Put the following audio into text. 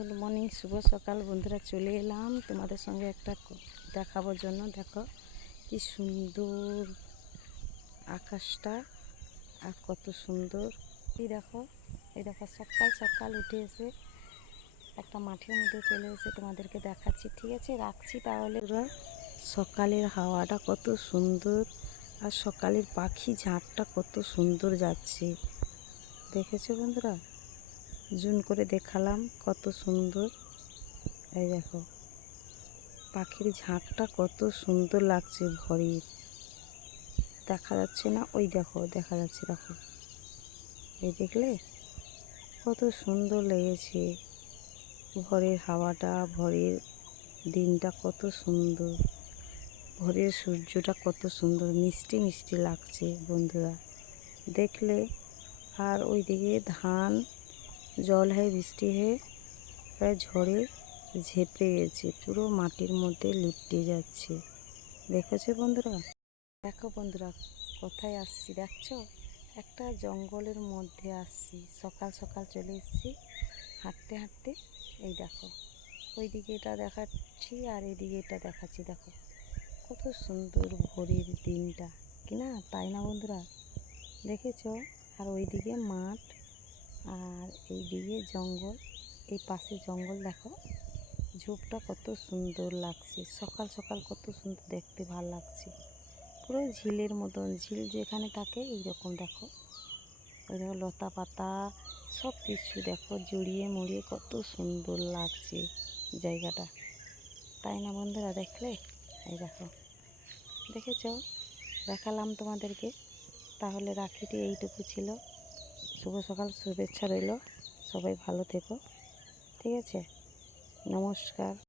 Good morning, শুভ সকাল বন্ধুরা। চলে এলাম তোমাদের সঙ্গে একটা দেখাবার জন্য। দেখো কি সুন্দর আকাশটা, আর কত সুন্দর। এই দেখো সকাল সকাল উঠে এসে একটা মাঠের মধ্যে চলে এসে তোমাদেরকে দেখাচ্ছি। ঠিক আছে, রাখছি তাহলে। সকালের হাওয়াটা কত সুন্দর, আর সকালের পাখি ঝাঁকটা কত সুন্দর যাচ্ছে। দেখেছো বন্ধুরা? জুম করে দেখালাম কত সুন্দর। এই দেখো পাখির ঝাঁকটা কত সুন্দর লাগছে। ভোরের দেখা যাচ্ছে না? ওই দেখো দেখা যাচ্ছে, দেখো এই দেখলে কত সুন্দর লেগেছে। ভোরের হাওয়াটা, ভোরের দিনটা কত সুন্দর, ভোরের সূর্যটা কত সুন্দর, মিষ্টি মিষ্টি লাগছে বন্ধুরা দেখলে। আর ওইদিকে ধান জল হয়ে বৃষ্টি হয়ে প্রায় ঝড়ে ঝেঁপে গেছে, পুরো মাটির মধ্যে লিপটে যাচ্ছে। দেখেছো বন্ধুরা? দেখো বন্ধুরা কোথায় আসছি দেখছো? একটা জঙ্গলের মধ্যে আসছি। সকাল সকাল চলে এসেছি হাঁটতে হাঁটতে। এই দেখো ওইদিকে এটা দেখাচ্ছি আর এইদিকে এটা দেখাচ্ছি। দেখো কত সুন্দর ভোরের দিনটা, কিনা তাই না বন্ধুরা? দেখেছো? আর ওইদিকে মাঠ, আর এইদিকে জঙ্গল, এই পাশে জঙ্গল। দেখো ঝোপটা কত সুন্দর লাগছে। সকাল সকাল কত সুন্দর দেখতে, ভাল লাগছে। পুরো ঝিলের মতন, ঝিল যেখানে থাকে এইরকম। দেখো ওই দেখো লতা পাতা সব কিছু দেখো জড়িয়ে মুড়িয়ে কত সুন্দর লাগছে জায়গাটা, তাই না বন্ধুরা? দেখলে? এই দেখো, দেখেছ? দেখালাম তোমাদেরকে। তাহলে রাখিটি এইটুকু ছিল। শুভ সকাল, শুভেচ্ছা রইল। সবাই ভালো থেকো। ঠিক আছে, নমস্কার।